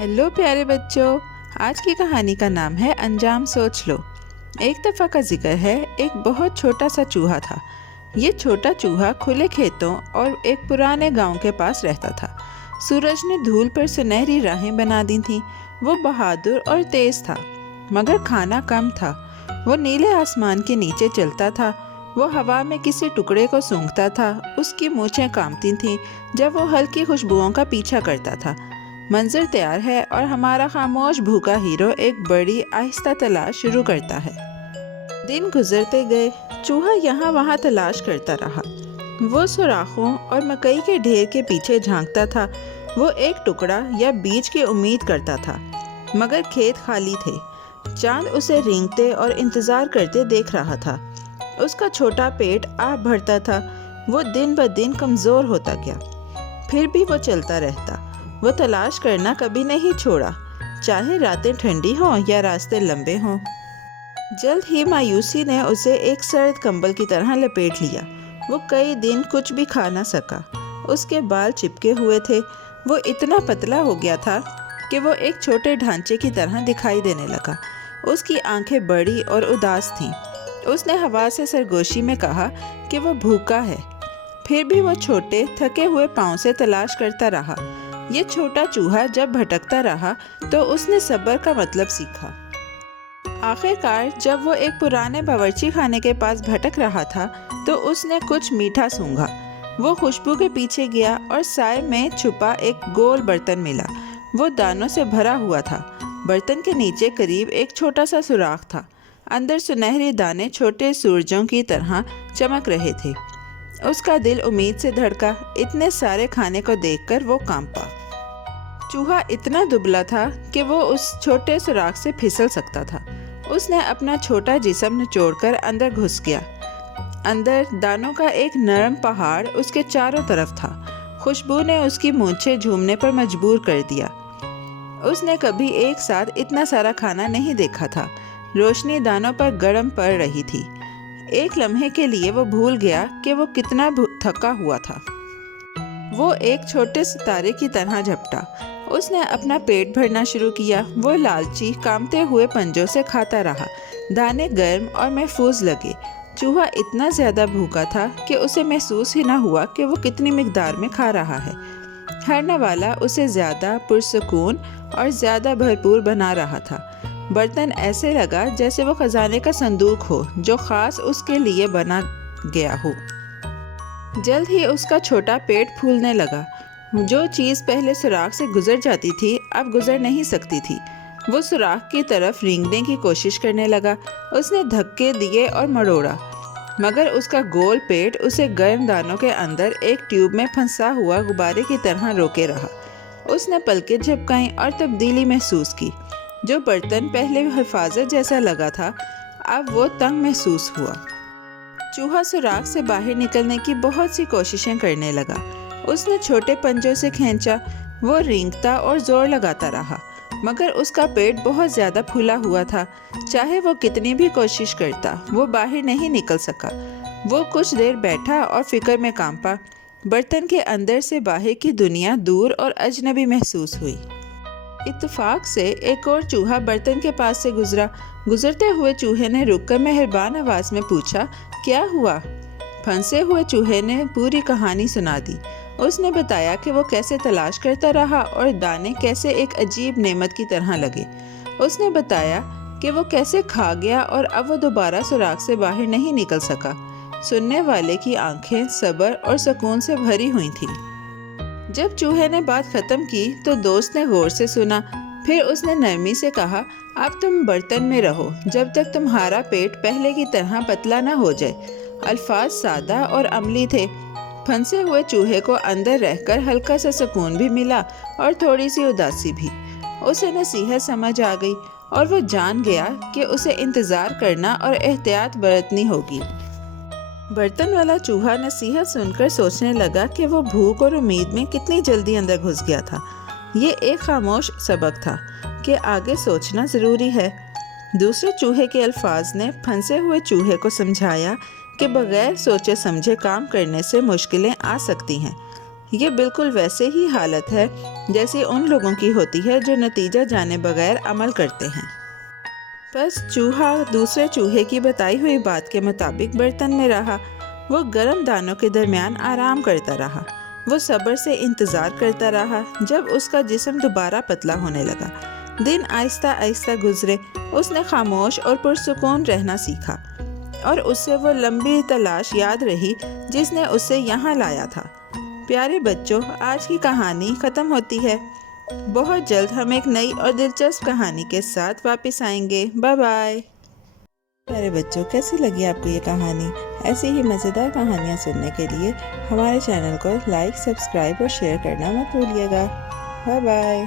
Hello प्यारे बच्चों, आज की कहानी का नाम है अंजाम सोच लो। एक दफ़ा का जिक्र है, एक बहुत छोटा सा चूहा था। ये छोटा चूहा खुले खेतों और एक पुराने गांव के पास रहता था। सूरज ने धूल पर सुनहरी राहें बना दी थीं। वो बहादुर और तेज था, मगर खाना कम था। वो नीले आसमान के नीचे चलता था। वो हवा में किसी टुकड़े को सूंघता था। उसकी मूंछें कांपती थीं जब वो हल्की खुशबुओं का पीछा करता था। मंजर तैयार है और हमारा खामोश भूखा हीरो एक बड़ी आहिस्ता तलाश शुरू करता है। दिन गुजरते गए, चूहा यहाँ वहाँ तलाश करता रहा। वो सुराखों और मकई के ढेर के पीछे झांकता था। वो एक टुकड़ा या बीज की उम्मीद करता था, मगर खेत खाली थे। चांद उसे रेंगते और इंतजार करते देख रहा था। उसका छोटा पेट आप भरता था। वो दिन ब दिन कमज़ोर होता गया, फिर भी वो चलता रहता। वो तलाश करना कभी नहीं छोड़ा, चाहे रातें ठंडी हों या रास्ते लंबे हों। जल्द ही मायूसी ने उसे एक सर्द कंबल की तरह लपेट लिया। वो कई दिन कुछ भी खा ना सका। उसके बाल चिपके हुए थे। वो इतना पतला हो गया था कि वो एक छोटे ढांचे की तरह दिखाई देने लगा। उसकी आंखें बड़ी और उदास थीं। उसने हवा से सरगोशी में कहा कि वो भूखा है। फिर भी वो छोटे थके हुए पाँव से तलाश करता रहा। ये छोटा चूहा जब भटकता रहा तो उसने सब्र का मतलब सीखा। आखिरकार जब वो एक पुराने बावर्ची खाने के पास भटक रहा था तो उसने कुछ मीठा सूंघा। वो खुशबू के पीछे गया और साए में छुपा एक गोल बर्तन मिला। वो दानों से भरा हुआ था। बर्तन के नीचे करीब एक छोटा सा सुराख था। अंदर सुनहरे दाने छोटे सूरजों की तरह चमक रहे थे। उसका दिल उम्मीद से धड़का। इतने सारे खाने को देखकर वो कांपा। चूहा इतना दुबला था कि वो उस छोटे सुराख से फिसल सकता था। उसने अपना छोटा जिस्म निचोड़कर अंदर घुस गया। अंदर दानों का एक नरम पहाड़ उसके चारों तरफ था। खुशबू ने उसकी मूंछें झूमने पर मजबूर कर दिया। उसने कभी एक साथ इतना सारा खाना नहीं देखा था। रोशनी दानों पर गर्म पड़ रही थी। एक लम्हे के लिए वो भूल गया कि वो कितना थका हुआ था। वो एक छोटे सितारे की तरह झपटा। उसने अपना पेट भरना शुरू किया। वो लालची कांपते हुए पंजों से खाता रहा। दाने गर्म और महफूज लगे। चूहा इतना ज़्यादा भूखा था कि उसे महसूस ही ना हुआ कि वो कितनी मिकदार में खा रहा है। हर नवाला उसे ज़्यादा पुरसुकून और ज़्यादा भरपूर बना रहा था। बर्तन ऐसे लगा जैसे वो खजाने का संदूक हो जो ख़ास उसके लिए बना गया हो। जल्द ही उसका छोटा पेट फूलने लगा। जो चीज़ पहले सुराख से गुजर जाती थी अब गुजर नहीं सकती थी। वो सुराख की तरफ रेंगने की कोशिश करने लगा। उसने धक्के दिए और मरोड़ा, मगर उसका गोल पेट उसे गर्म दानों के अंदर एक ट्यूब में फंसा हुआ गुब्बारे की तरह रोके रहा। उसने पलकें झपकाईं और तब्दीली महसूस की। जो बर्तन पहले हिफाजत जैसा लगा था अब वो तंग महसूस हुआ। चूहा सुराख से बाहर निकलने की बहुत सी कोशिशें करने लगा। उसने छोटे पंजों से खींचा। वो रेंगता और जोर लगाता रहा, मगर उसका पेट बहुत ज़्यादा फूला हुआ था। चाहे वो कितनी भी कोशिश करता वो बाहर नहीं निकल सका। वो कुछ देर बैठा और फिक्र में कांपा। बर्तन के अंदर से बाहर की दुनिया दूर और अजनबी महसूस हुई। इत्तेफाक से एक और चूहा बर्तन के पास से गुजरा। गुजरते हुए चूहे ने रुककर मेहरबान आवाज़ में पूछा, क्या हुआ? फंसे हुए चूहे ने पूरी कहानी सुना दी। उसने बताया कि वो कैसे तलाश करता रहा और दाने कैसे एक अजीब नेमत की तरह लगे। उसने बताया कि वो कैसे खा गया और अब वो दोबारा सुराख से बाहर नहीं निकल सका। सुनने वाले की आंखें सब्र और सुकून से भरी हुई थीं। जब चूहे ने बात ख़त्म की तो दोस्त ने गौर से सुना। फिर उसने नरमी से कहा, अब तुम बर्तन में रहो जब तक तुम्हारा पेट पहले की तरह पतला ना हो जाए। अल्फाज सादा और अमली थे। फंसे हुए चूहे को अंदर रहकर हल्का सा सुकून भी मिला और थोड़ी सी उदासी भी। उसे नसीहत समझ आ गई और वो जान गया कि उसे इंतज़ार करना और एहतियात बरतनी होगी। बर्तन वाला चूहा नसीहत सुनकर सोचने लगा कि वो भूख और उम्मीद में कितनी जल्दी अंदर घुस गया था। ये एक खामोश सबक था कि आगे सोचना ज़रूरी है। दूसरे चूहे के अल्फाज ने फंसे हुए चूहे को समझाया कि बगैर सोचे समझे काम करने से मुश्किलें आ सकती हैं। یہ بالکل ویسے ہی حالت ہے جیسے ان لوگوں کی ہوتی ہے جو نتیجہ جانے بغیر عمل کرتے ہیں۔ بس چوہا دوسرے چوہے کی بتائی ہوئی بات کے مطابق برتن میں رہا۔ وہ گرم دانوں کے درمیان آرام کرتا رہا۔ وہ صبر سے انتظار کرتا رہا جب اس کا جسم دوبارہ پتلا ہونے لگا۔ دن آہستہ آہستہ گزرے۔ اس نے خاموش اور پرسکون رہنا سیکھا، اور اس سے وہ لمبی تلاش یاد رہی جس نے اسے یہاں لایا تھا۔ پیارے بچوں، آج کی کہانی ختم ہوتی ہے۔ بہت جلد ہم ایک نئی اور دلچسپ کہانی کے ساتھ واپس آئیں گے۔ Bye bye. پیارے بچوں، کیسی لگی آپ کو یہ کہانی؟ ایسی ہی مزیدار کہانیاں سننے کے لیے ہمارے چینل کو لائک، سبسکرائب اور شیئر کرنا مت بھولیے گا۔ Bye bye.